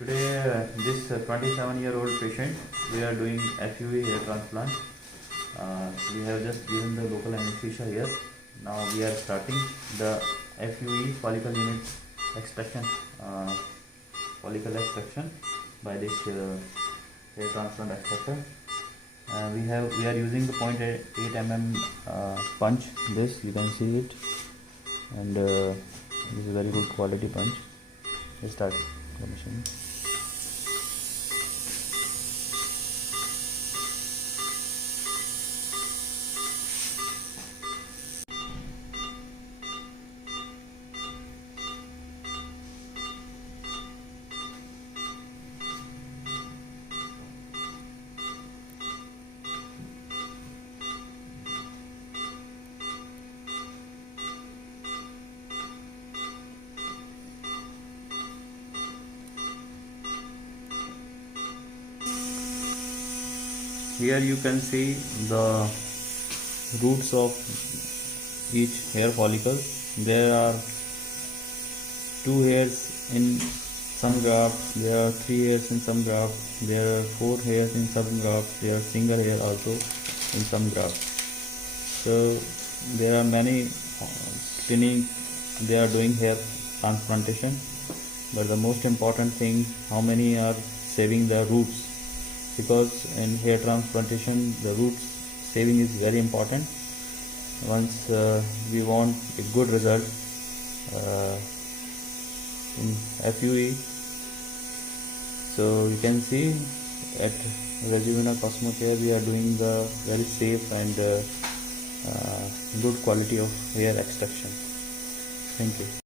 Today, this 27-year-old patient, we are doing FUE hair transplant. We have just given the local anesthesia here. Now we are starting the FUE follicle unit extraction, follicle extraction by this hair transplant extractor. We are using the 0.8 mm punch. This you can see it, and this is a very good quality punch. Let's start the machine. Here you can see the roots of each hair follicle. There are 2 hairs in some grafts, there are 3 hairs in some grafts, there are 4 hairs in some grafts, there are single hair also in some grafts. So there are many clinics, they are doing hair transplantation, but the most important thing, how many are saving the roots, because in hair transplantation the roots saving is very important. Once we want a good result in FUE, so you can see at Rejuvena Cosmo Care we are doing the very safe and good quality of hair extraction. Thank you.